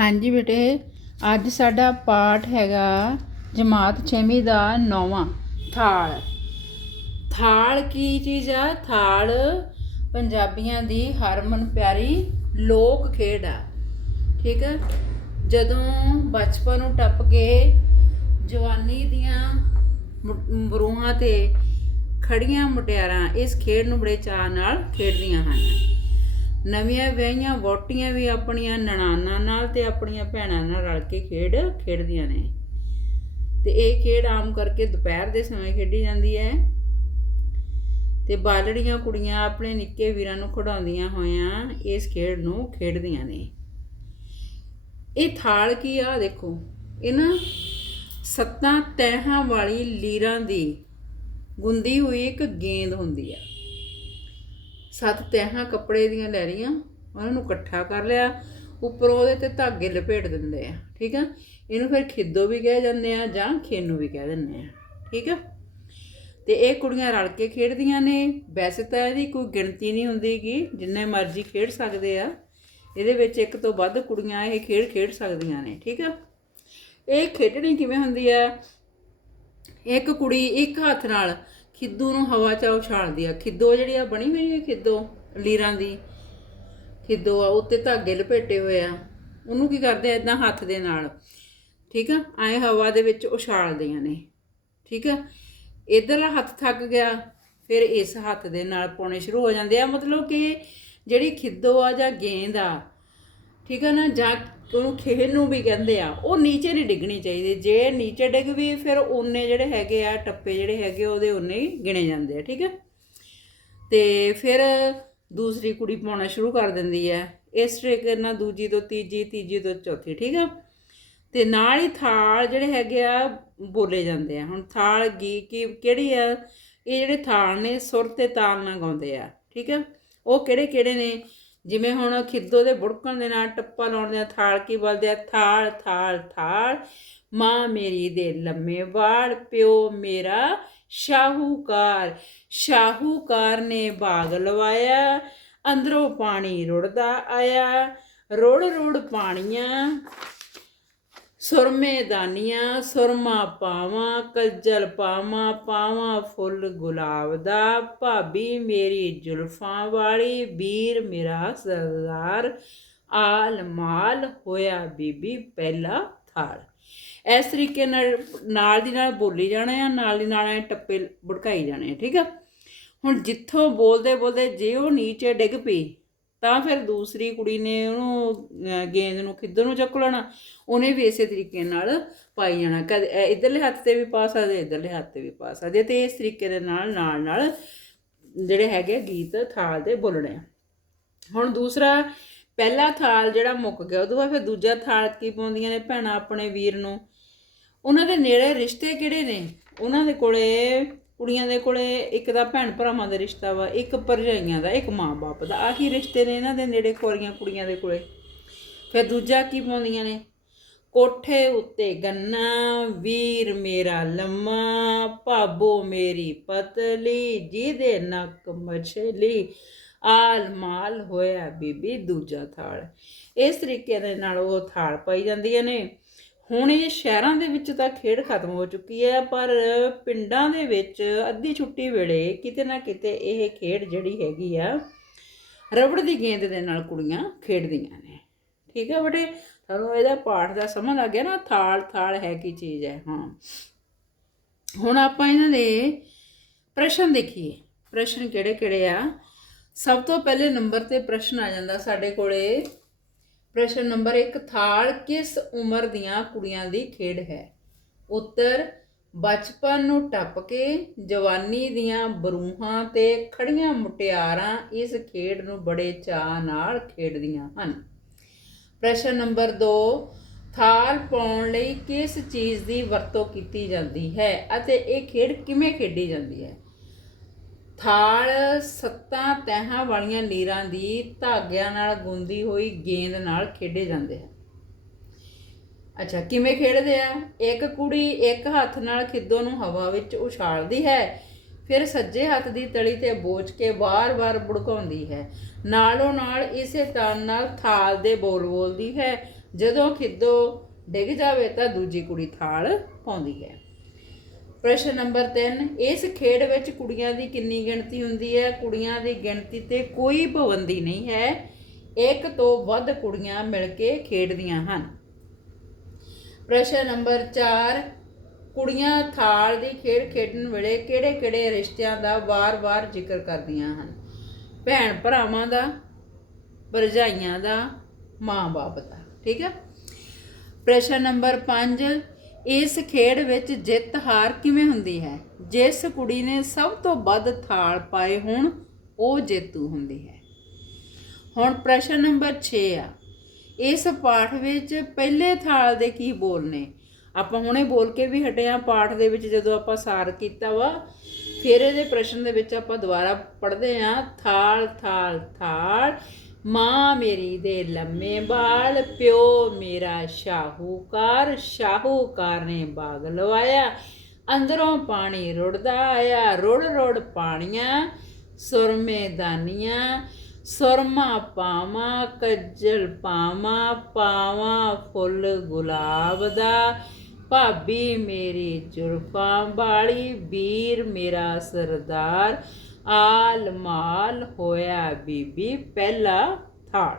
ਹਾਂਜੀ ਬੇਟੇ, ਅੱਜ ਸਾਡਾ ਪਾਠ ਹੈਗਾ ਜਮਾਤ 6ਵੀਂ ਦਾ ਨੌਵਾਂ। ਥਾਲ। ਥਾਲ ਕੀ ਚੀਜ਼ ਆ? ਥਾਲ ਪੰਜਾਬੀਆਂ ਦੀ ਹਰਮਨ ਪਿਆਰੀ ਲੋਕ ਖੇਡ ਆ। ਠੀਕ ਆ? ਜਦੋਂ ਬਚਪਨ ਨੂੰ ਟੱਪ ਕੇ ਜਵਾਨੀ ਦੀਆਂ ਬਰੂਹਾਂ ਤੇ ਖੜੀਆਂ ਮੁਟਿਆਰਾਂ ਇਸ ਖੇਡ ਨੂੰ ਬੜੇ ਚਾਅ ਨਾਲ ਖੇਡਦੀਆਂ ਹਨ। ਨਵੀਆਂ ਵਿਆਹੀਆਂ ਵੋਟੀਆਂ ਵੀ ਆਪਣੀਆਂ ਨਣਾਨਾਂ ਨਾਲ ਤੇ ਆਪਣੀਆਂ ਭੈਣਾਂ ਨਾਲ ਰਲ ਕੇ ਖੇਡ ਖੇਡਦੀਆਂ ਨੇ। ਤੇ ਇਹ ਖੇਡ ਆਮ ਕਰਕੇ ਦੁਪਹਿਰ ਦੇ ਸਮੇਂ ਖੇਡੀ ਜਾਂਦੀ ਹੈ। ਤੇ ਬਾਲੜੀਆਂ ਕੁੜੀਆਂ ਆਪਣੇ ਨਿੱਕੇ ਵੀਰਾਂ ਨੂੰ ਖਿਡਾਉਂਦੀਆਂ ਹੋਇਆਂ ਇਸ ਖੇਡ ਨੂੰ ਖੇਡਦੀਆਂ ਨੇ। ਇਹ ਥਾਲ ਕੀ ਆ ਦੇਖੋ। ਇਹ ਨਾ ਸੱਤਾਂ ਤਹਿਾਂ ਵਾਲੀ ਲੀਰਾਂ ਦੀ ਗੁੰਦੀ ਹੋਈ ਇੱਕ ਗੇਂਦ ਹੁੰਦੀ ਆ। ਸੱਤ ਤਹਿਾਂ ਕੱਪੜੇ ਦੀਆਂ ਲੈ ਰਹੀਆਂ ਉਹਨਾਂ ਨੂੰ ਇਕੱਠਾ ਕਰ ਲਿਆ, ਉੱਪਰੋਂ ਉਹਦੇ ਤੇ ਧਾਗੇ ਲਪੇਟ ਦਿੰਦੇ ਆ, ਠੀਕ ਆ? ਇਹਨੂੰ ਫਿਰ ਖਿੱਦੋ ਵੀ ਕਹਿ ਜਾਂਦੇ ਆ ਜਾਂ ਖੇਨੂ ਵੀ ਕਹਿ ਦਿੰਦੇ ਆ, ਠੀਕ ਆ? ਤੇ ਇਹ ਕੁੜੀਆਂ ਰਲ ਕੇ ਖੇਡਦੀਆਂ ਨੇ, ਵੈਸੇ ਤਾਂ ਇਹਦੀ ਕੋਈ ਗਿਣਤੀ ਨਹੀਂ ਹੁੰਦੀ ਕਿ ਜਿੰਨੇ ਮਰਜ਼ੀ ਖੇਡ ਸਕਦੇ ਆ, ਇਹਦੇ ਵਿੱਚ ਇੱਕ ਤੋਂ ਵੱਧ ਕੁੜੀਆਂ ਇਹ ਖੇਡ ਖੇਡ ਸਕਦੀਆਂ ਨੇ, ਠੀਕ ਆ? ਇਹ ਖੇਡਣੀ ਕਿਵੇਂ ਹੁੰਦੀ ਆ? ਇੱਕ ਕੁੜੀ ਇੱਕ ਹੱਥ ਨਾਲ ਖਿੱਦੂ ਨੂੰ ਹਵਾ 'ਚ ਉਛਾਲਦੀ ਆ। ਖਿੱਦੋ ਜਿਹੜੀ ਆ, ਬਣੀ ਹੋਈ ਹੈ ਖਿੱਦੋ, ਲੀਰਾਂ ਦੀ। ਖਿੱਦੋ ਆ, ਉੱਤੇ ਧਾਗੇ ਲਪੇਟੇ ਹੋਏ ਆ। ਉਹਨੂੰ ਕੀ ਕਰਦੇ ਆ ਇਦਾਂ ਹੱਥ ਦੇ ਨਾਲ। ਠੀਕ ਆ? ਐ ਹਵਾ ਦੇ ਵਿੱਚ ਉਛਾਲਦੀਆਂ ਨੇ। ਠੀਕ ਆ? ਇਧਰਲਾ ਹੱਥ ਥੱਕ ਗਿਆ, ਫਿਰ ਇਸ ਹੱਥ ਦੇ ਨਾਲ ਪਾਉਣੇ ਸ਼ੁਰੂ ਹੋ ਜਾਂਦੇ ਆ। ਮਤਲਬ ਕਿ ਜਿਹੜੀ ਖਿੱਦੋ ਆ ਜਾਂ ਗੇਂਦ ਆ ਠੀਕ ਹੈ ਨਾ, ਜਾਂ ਉਹਨੂੰ ਖੇਡ ਨੂੰ ਵੀ ਕਹਿੰਦੇ ਆ, ਉਹ ਨੀਚੇ ਨਹੀਂ ਡਿੱਗਣੀ ਚਾਹੀਦੀ। ਜੇ ਨੀਚੇ ਡਿੱਗ ਵੀ, ਫਿਰ ਉਹਨੇ ਜਿਹੜੇ ਹੈਗੇ ਆ, ਟੱਪੇ ਜਿਹੜੇ ਹੈਗੇ ਉਹਦੇ ਉਹਨੇ ਹੀ ਗਿਣੇ ਜਾਂਦੇ ਆ, ਠੀਕ ਹੈ? ਤੇ ਫਿਰ ਦੂਸਰੀ ਕੁੜੀ ਪਾਉਣਾ ਸ਼ੁਰੂ ਕਰ ਦਿੰਦੀ ਹੈ। ਇਸ ਤਰੀਕੇ ਨਾਲ ਦੂਜੀ ਤੋਂ ਤੀਜੀ ਤੀਜੀ ਤੋਂ ਚੌਥੀ, ਠੀਕ ਆ ਤੇ ਨਾਲ ਹੀ ਥਾਲ ਜਿਹੜੇ ਹੈਗੇ ਆ, ਬੋਲੇ ਜਾਂਦੇ ਆ। ਹੁਣ ਥਾਲ ਗੀ ਕੀ, ਕਿਹੜੀ ਆ? ਇਹ ਜਿਹੜੇ ਥਾਲ ਨੇ, ਸੁਰ ਤੇ ਤਾਲ ਨਾਲ ਗਾਉਂਦੇ ਆ, ਠੀਕ ਆ ਉਹ ਕਿਹੜੇ ਕਿਹੜੇ ਨੇ? ਜਿਵੇਂ ਹੁਣ ਖਿੱਦੋ ਦੇ ਬੁੜਕਣ ਦੇ ਨਾਲ ਟੱਪਾ ਲਾਉਣ ਦੇ ਥਾਲ ਕੀ ਬੋਲਦੇ ਆ? ਥਾਲ ਥਾਲ ਥਾਲ। ਮਾਂ ਮੇਰੀ ਦੇ ਲੰਮੇ ਵਾਲ, ਪਿਓ ਮੇਰਾ ਸ਼ਾਹੂਕਾਰ। ਸ਼ਾਹੂਕਾਰ ਨੇ ਬਾਗ ਲਵਾਇਆ, ਅੰਦਰੋਂ ਪਾਣੀ ਰੁੜਦਾ ਆਇਆ। ਰੁੜ ਰੁੜ ਪਾਣੀਆਂ ਸੁਰਮੇ ਦਾਨੀਆਂ ਸੁਰਮਾ ਪਾਵਾਂ, ਕੱਜਲ ਪਾਵਾਂ ਪਾਵਾਂ ਫੁੱਲ ਗੁਲਾਬ ਦਾ, ਭਾਬੀ ਮੇਰੀ ਜ਼ੁਲਫਾਂ ਵਾਲੀ, ਵੀਰ ਮੇਰਾ ਸਰਦਾਰ, ਆਲ ਮਾਲ ਹੋਇਆ ਬੀਬੀ ਪਹਿਲਾ ਥਾਲ। ਇਸ ਤਰੀਕੇ ਨਾਲ ਨਾਲ ਦੀ ਨਾਲ ਬੋਲੀ ਜਾਣਾ ਆ, ਨਾਲ ਦੀ ਨਾਲ ਐ ਟੱਪੇ ਬੜਕਾਈ ਜਾਣੇ ਆ, ਠੀਕ ਆ? ਹੁਣ ਜਿੱਥੋਂ ਬੋਲਦੇ ਬੋਲਦੇ ਜੇ ਉਹ ਨੀਚੇ ਡਿੱਗ ਪਈ ਤਾਂ ਫਿਰ ਦੂਸਰੀ ਕੁੜੀ ਨੇ ਉਹਨੂੰ ਗੇਂਦ ਨੂੰ ਖਿੱਦਰ ਨੂੰ ਚੱਕ ਲੈਣਾ? ਉਹਨੇ ਵੀ ਇਸੇ ਤਰੀਕੇ ਨਾਲ ਪਾਈ ਜਾਣਾ। ਕਦੇ ਅਹ, ਇੱਧਰਲੇ ਹੱਥ ਤੇ ਵੀ ਪਾ ਸਕਦੇ ਇੱਧਰਲੇ ਹੱਥ ਤੇ ਵੀ ਪਾ ਸਕਦੇ। ਤੇ ਇਸ ਤਰੀਕੇ ਦੇ ਨਾਲ ਨਾਲ ਨਾਲ ਜਿਹੜੇ ਹੈਗੇ ਆ ਗੀਤ ਥਾਲ ਦੇ ਬੋਲਣੇ ਆ। ਹੁਣ ਦੂਸਰਾ ਪਹਿਲਾ ਥਾਲ ਜਿਹੜਾ ਮੁੱਕ ਗਿਆ ਉਦੋਂ ਬਾਅਦ ਫਿਰ ਦੂਜਾ ਥਾਲ ਕੀ ਪਾਉਂਦੀਆਂ ਨੇ ਭੈਣਾਂ ਆਪਣੇ ਵੀਰ ਨੂੰ? ਉਹਨਾਂ ਦੇ ਨੇੜੇ ਰਿਸ਼ਤੇ ਕਿਹੜੇ ਨੇ? ਉਹਨਾਂ ਦੇ ਕੋਲੇ ਕੁੜੀਆਂ ਦੇ ਕੋਲੇ ਇੱਕ ਦਾ ਭੈਣ ਭਰਾਵਾਂ ਦਾ ਰਿਸ਼ਤਾ ਵਾ, ਇੱਕ ਭਰਜਾਈਆਂ ਦਾ, ਇੱਕ ਮਾਂ-ਬਾਪ ਦਾ। ਆਹੀ ਰਿਸ਼ਤੇ ਨੇ ਇਹਨਾਂ ਦੇ ਨੇੜੇ ਕੋਰੀਆਂ ਕੁੜੀਆਂ ਦੇ ਕੋਲੇ। ਫਿਰ ਦੂਜਾ ਕੀ ਪਾਉਂਦੀਆਂ ਨੇ? ਕੋਠੇ ਉੱਤੇ ਗੰਨਾ, ਵੀਰ ਮੇਰਾ ਲੰਮਾ, ਭਾਬੋ ਮੇਰੀ ਪਤਲੀ, ਜਿਹਦੇ ਨੱਕ ਮਛਲੀ, ਆਲ ਮਾਲ ਹੋਇਆ ਬੀਬੀ ਦੂਜਾ ਥਾਲ। ਇਸ ਤਰੀਕੇ ਦੇ ਨਾਲ ਉਹ ਥਾਲ ਪਾਈ ਜਾਂਦੀਆਂ ਨੇ। ਹੁਣ ਇਹ ਸ਼ਹਿਰਾਂ ਦੇ ਵਿੱਚ ਤਾਂ ਖੇਡ ਖਤਮ ਹੋ ਚੁੱਕੀ ਹੈ, ਪਰ ਪਿੰਡਾਂ ਦੇ ਵਿੱਚ ਅੱਧੀ ਛੁੱਟੀ ਵੇਲੇ ਕਿਤੇ ਨਾ ਕਿਤੇ ਇਹ ਖੇਡ ਜਿਹੜੀ ਹੈਗੀ ਆ, ਰਬੜ ਦੀ ਗੇਂਦ ਦੇ ਨਾਲ ਕੁੜੀਆਂ ਖੇਡਦੀਆਂ ਨੇ। ਠੀਕ ਹੈ ਬੇਟੇ? ਤੁਹਾਨੂੰ ਇਹਦਾ ਪਾਠ ਦਾ ਸਮਝ ਆ ਗਿਆ ਨਾ, ਥਾਲ ਥਾਲ ਹੈ ਕੀ ਚੀਜ਼ ਹੈ, ਹਾਂ। ਹੁਣ ਆਪਾਂ ਇਹਨਾਂ ਦੇ ਪ੍ਰਸ਼ਨ ਦੇਖੀਏ। ਪ੍ਰਸ਼ਨ ਕਿਹੜੇ ਕਿਹੜੇ ਆ? ਸਭ ਤੋਂ ਪਹਿਲੇ ਨੰਬਰ ਤੇ ਪ੍ਰਸ਼ਨ ਆ ਜਾਂਦਾ ਸਾਡੇ ਕੋਲੇ। ਪ੍ਰਸ਼ਨ ਨੰਬਰ 1 ਥਾਲ ਕਿਸ ਉਮਰ ਦੀਆਂ ਕੁੜੀਆਂ ਦੀ ਖੇਡ ਹੈ? ਉੱਤਰ, ਬਚਪਨ ਨੂੰ ਟੱਪ ਕੇ ਜਵਾਨੀ ਦੀਆਂ ਬਰੂਹਾਂ ਤੇ ਖੜੀਆਂ ਮੁਟਿਆਰਾਂ ਇਸ ਖੇਡ ਨੂੰ ਬੜੇ ਚਾਅ ਨਾਲ ਖੇਡਦੀਆਂ ਹਨ। ਪ੍ਰਸ਼ਨ ਨੰਬਰ 2 ਥਾਲ ਪਾਉਣ ਲਈ ਕਿਸ ਚੀਜ਼ ਦੀ ਵਰਤੋਂ ਕੀਤੀ ਜਾਂਦੀ ਹੈ ਅਤੇ ਇਹ ਖੇਡ ਕਿਵੇਂ ਖੇਡੀ ਜਾਂਦੀ ਹੈ? ਥਾਲ ਸੱਤਾਂ ਤਹਿਾਂ ਵਾਲੀਆਂ ਲੀਰਾਂ ਦੀ ਧਾਗਿਆਂ ਨਾਲ ਗੁੰਦੀ ਹੋਈ ਗੇਂਦ ਨਾਲ ਖੇਡੇ ਜਾਂਦੇ ਹਨ। ਅੱਛਾ, ਕਿਵੇਂ ਖੇਡਦੇ ਆ? ਇੱਕ ਕੁੜੀ ਇੱਕ ਹੱਥ ਨਾਲ ਖਿੱਦੋ ਨੂੰ ਹਵਾ ਵਿੱਚ ਉਛਾਲਦੀ ਹੈ, ਫਿਰ ਸੱਜੇ ਹੱਥ ਦੀ ਤਲੀ ਤੇ ਬੋਚ ਕੇ ਵਾਰ-ਵਾਰ ਬੁੜਕਾਉਂਦੀ ਹੈ। ਨਾਲੋਂ ਨਾਲ ਇਸੇ ਤਾਨ ਨਾਲ ਥਾਲ ਦੇ ਬੋਲ ਬੋਲਦੀ ਹੈ। ਜਦੋਂ ਖਿੱਦੋ ਡਿੱਗ ਜਾਵੇ ਤਾਂ ਦੂਜੀ ਕੁੜੀ ਥਾਲ ਪਾਉਂਦੀ ਹੈ। ਪ੍ਰਸ਼ਨ ਨੰਬਰ 3 ਇਸ ਖੇਡ ਵਿੱਚ ਕੁੜੀਆਂ ਦੀ ਕਿੰਨੀ ਗਿਣਤੀ ਹੁੰਦੀ ਹੈ? ਕੁੜੀਆਂ ਦੀ ਗਿਣਤੀ ਤੇ ਕੋਈ ਪਾਬੰਦੀ ਨਹੀਂ ਹੈ। ਇੱਕ ਤੋਂ ਵੱਧ ਕੁੜੀਆਂ ਮਿਲ ਕੇ ਖੇਡਦੀਆਂ ਹਨ। ਪ੍ਰਸ਼ਨ ਨੰਬਰ 4 ਕੁੜੀਆਂ ਥਾਲ ਦੀ ਖੇਡ ਖੇਡਣ ਵੇਲੇ ਕਿਹੜੇ-ਕਿਹੜੇ ਰਿਸ਼ਤਿਆਂ ਦਾ ਵਾਰ-ਵਾਰ ਜ਼ਿਕਰ ਕਰਦੀਆਂ ਹਨ? ਭੈਣ ਭਰਾਵਾਂ ਦਾ, ਭਰਜਾਈਆਂ ਦਾ, ਮਾਂ-ਬਾਪ ਦਾ। ਠੀਕ ਹੈ? ਪ੍ਰਸ਼ਨ ਨੰਬਰ 5 ਇਸ ਖੇਡ ਵਿੱਚ ਜਿੱਤ ਹਾਰ ਕਿਵੇਂ ਹੁੰਦੀ ਹੈ? ਜਿਸ ਕੁੜੀ ਨੇ ਸਭ ਤੋਂ ਵੱਧ ਥਾਲ ਪਾਏ ਹੋਣ, ਉਹ ਜੇਤੂ ਹੁੰਦੀ ਹੈ। ਹੁਣ ਪ੍ਰਸ਼ਨ ਨੰਬਰ 6 ਆ। ਇਸ ਪਾਠ ਵਿੱਚ ਪਹਿਲੇ ਥਾਲ ਦੇ ਕੀ ਬੋਲ ਨੇ? ਆਪਾਂ ਹੁਣੇ ਬੋਲ ਕੇ ਵੀ ਹਟੇ ਆ ਪਾਠ ਦੇ ਵਿੱਚ ਜਦੋਂ ਆਪਾਂ ਸਾਰ ਕੀਤਾ ਵਾ। ਫਿਰ ਇਹਦੇ ਪ੍ਰਸ਼ਨ ਦੇ ਵਿੱਚ ਆਪਾਂ ਦੁਬਾਰਾ ਪੜ੍ਹਦੇ ਆ ਥਾਲ ਥਾਲ ਥਾਲ। ਮਾਂ ਮੇਰੀ ਦੇ ਲੰਮੇ ਬਾਲ, ਪਿਓ ਮੇਰਾ ਸ਼ਾਹੂਕਾਰ ਸ਼ਾਹੂਕਾਰ ਨੇ ਬਾਗ ਲਵਾਇਆ। ਅੰਦਰੋਂ ਪਾਣੀ ਰੁੜਦਾ ਆਇਆ, ਰੁੜ ਰੁੜ ਪਾਣੀਆਂ, ਸੁਰਮੇ ਦਾਨੀਆਂ, ਸੁਰਮਾ ਪਾਵਾਂ, ਕੱਜਲ ਪਾਵਾਂ ਪਾਵਾਂ ਫੁੱਲ ਗੁਲਾਬ ਦਾ। ਭਾਬੀ ਮੇਰੀ ਜੁਰਫਾਂ ਵਾਲੀ, ਵੀਰ ਮੇਰਾ ਸਰਦਾਰ। ਆਲ ਮਾਲ ਹੋਇਆ ਬੀਬੀ, ਪਹਿਲਾ ਥਾਲ।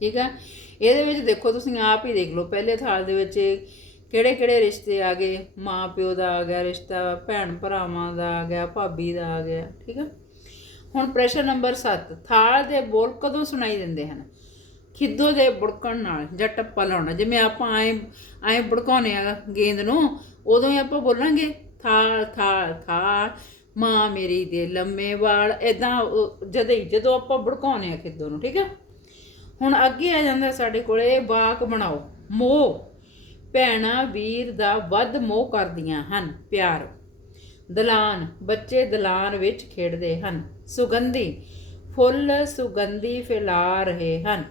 ਠੀਕ ਆ? ਇਹਦੇ ਵਿੱਚ ਦੇਖੋ, ਤੁਸੀਂ ਆਪ ਹੀ ਦੇਖ ਲਓ, ਪਹਿਲੇ ਥਾਲ ਦੇ ਵਿੱਚ ਕਿਹੜੇ ਕਿਹੜੇ ਰਿਸ਼ਤੇ ਆ ਗਏ? ਮਾਂ ਪਿਓ ਦਾ ਆ ਗਿਆ ਰਿਸ਼ਤਾ ਭੈਣ ਭਰਾਵਾਂ ਦਾ ਆ ਗਿਆ, ਭਾਬੀ ਦਾ ਆ ਗਿਆ, ਠੀਕ ਆ? ਹੁਣ ਪ੍ਰਸ਼ਨ ਨੰਬਰ 7 ਥਾਲ ਦੇ ਬੋਲ ਕਦੋਂ ਸੁਣਾਈ ਦਿੰਦੇ ਹਨ? ਖਿੱਦੋ ਦੇ ਬੁੜਕਣ ਨਾਲ, ਜਾਂ ਟੱਪਾ ਲਾਉਣਾ, ਜਿਵੇਂ ਆਪਾਂ ਐ ਐ ਬੁੜਕਾਉਨੇ ਆ ਗੇਂਦ ਨੂੰ, ਉਦੋਂ ਹੀ ਆਪਾਂ ਬੋਲਾਂਗੇ, ਥਾਲ ਥਾਲ ਥਾਲ। ਮਾਂ ਮੇਰੀ ਦੇ ਲੰਮੇ ਵਾਲ ਇਦਾਂ ਜਦੋਂ ਹੀ, ਜਦੋਂ ਆਪਾਂ ਬੁੜਕਾਉਨੇ ਆ ਖਿੱਦੋ ਨੂੰ, ਠੀਕ ਹੈ ਹੁਣ ਅੱਗੇ ਆ ਜਾਂਦਾ ਸਾਡੇ ਕੋਲੇ, ਵਾਕ ਬਣਾਓ, ਮੋਹ। ਭੈਣਾ, ਵੀਰ ਦਾ ਵੱਧ ਮੋਹ ਕਰਦੀਆਂ ਹਨ, ਪਿਆਰ। ਦਲਾਨ, ਬੱਚੇ ਦਲਾਨ ਵਿੱਚ ਖੇਡਦੇ ਹਨ। ਸੁਗੰਧੀ, ਫੁੱਲ ਸੁਗੰਧੀ ਫੈਲਾ ਰਹੇ ਹਨ।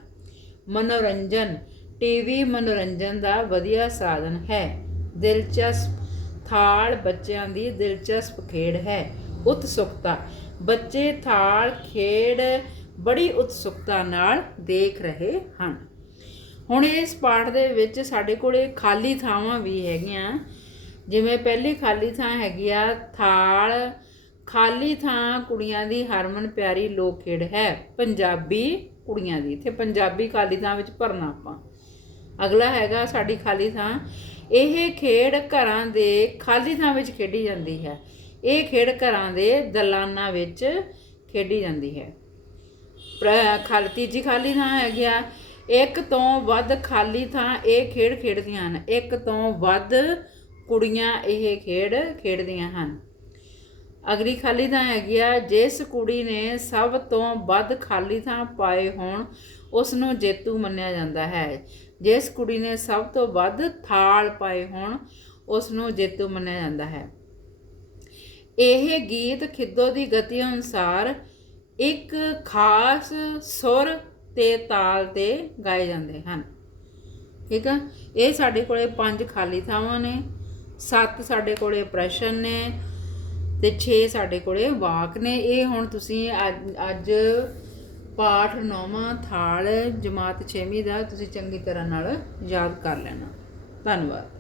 ਮਨੋਰੰਜਨ, ਟੀਵੀ ਮਨੋਰੰਜਨ ਦਾ ਵਧੀਆ ਸਾਧਨ ਹੈ। ਦਿਲਚਸਪ ਥਾਲ ਬੱਚਿਆਂ ਦੀ ਦਿਲਚਸਪ ਖੇਡ ਹੈ। ਉਤਸੁਕਤਾ, ਬੱਚੇ ਥਾਲ ਖੇਡ ਬੜੀ ਉਤਸੁਕਤਾ ਨਾਲ ਦੇਖ ਰਹੇ ਹਨ। ਹੁਣ ਇਸ ਪਾਠ ਦੇ ਵਿੱਚ ਸਾਡੇ ਕੋਲੇ ਖਾਲੀ ਥਾਵਾਂ ਵੀ ਹੈਗੀਆਂ। ਜਿਵੇਂ ਪਹਿਲੀ ਖਾਲੀ ਥਾਂ ਹੈਗੀ ਆ, ਥਾਲ, ਖਾਲੀ ਥਾਂ ਕੁੜੀਆਂ ਦੀ ਹਰਮਨ ਪਿਆਰੀ ਲੋਕ ਖੇਡ ਹੈ। ਪੰਜਾਬੀ ਕੁੜੀਆਂ ਦੀ, ਇੱਥੇ ਪੰਜਾਬੀ ਖਾਲੀ ਥਾਂ ਵਿੱਚ ਭਰਨਾ ਆਪਾਂ। ਅਗਲਾ ਹੈਗਾ ਸਾਡੀ ਖਾਲੀ ਥਾਂ। ਇਹ ਖੇਡ ਘਰਾਂ ਦੇ ਖਾਲੀ ਥਾਂ ਵਿੱਚ ਖੇਡੀ ਜਾਂਦੀ ਹੈ। ਇਹ ਖੇਡ ਘਰਾਂ ਦੇ ਦਲਾਨਾਂ ਵਿੱਚ ਖੇਡੀ ਜਾਂਦੀ ਹੈ। ਪ੍ਰ- ਖਾਲ, ਤੀਜੀ ਖਾਲੀ ਥਾਂ ਹੈਗੀ ਆ। ਇੱਕ ਤੋਂ ਵੱਧ ਖਾਲੀ ਥਾਂ ਇਹ ਖੇਡ ਖੇਡਦੀਆਂ ਹਨ। ਇੱਕ ਤੋਂ ਵੱਧ ਕੁੜੀਆਂ ਇਹ ਖੇਡ ਖੇਡਦੀਆਂ ਹਨ। ਅਗਲੀ ਖਾਲੀ ਥਾਂ ਹੈਗੀ ਆ। ਜਿਸ ਕੁੜੀ ਨੇ ਸਭ ਤੋਂ ਵੱਧ ਖਾਲੀ ਥਾਂ ਪਾਏ ਹੋਣ ਉਸ ਨੂੰ ਜੇਤੂ ਮੰਨਿਆ ਜਾਂਦਾ ਹੈ। ਜਿਸ ਕੁੜੀ ਨੇ ਸਭ ਤੋਂ ਵੱਧ ਥਾਲ ਪਾਏ ਹੋਣ, ਉਸ ਨੂੰ ਜੇਤੂ ਮੰਨਿਆ ਜਾਂਦਾ ਹੈ। ਇਹ ਗੀਤ ਖਿੱਦੋ ਦੀ ਗਤੀ ਅਨੁਸਾਰ ਇੱਕ ਖਾਸ ਸੁਰ ਤੇ ਤਾਲ ਤੇ ਗਾਏ ਜਾਂਦੇ ਹਨ। ਠੀਕ ਆ? ਇਹ ਸਾਡੇ ਕੋਲੇ ਪੰਜ ਖਾਲੀ ਥਾਵਾਂ ਨੇ, ਸੱਤ ਸਾਡੇ ਕੋਲੇ ਪ੍ਰਸ਼ਨ ਨੇ ਤੇ 6 ਸਾਡੇ ਕੋਲੇ ਵਾਕ ਨੇ। ਇਹ ਹੁਣ ਤੁਸੀਂ ਅੱਜ- ਅੱਜ ਪਾਠ ਨੌਵਾਂ ਥਾਲ ਜਮਾਤ 6ਵੀਂ ਦਾ ਤੁਸੀਂ ਚੰਗੀ ਤਰ੍ਹਾਂ ਨਾਲ ਯਾਦ ਕਰ ਲੈਣਾ। ਧੰਨਵਾਦ।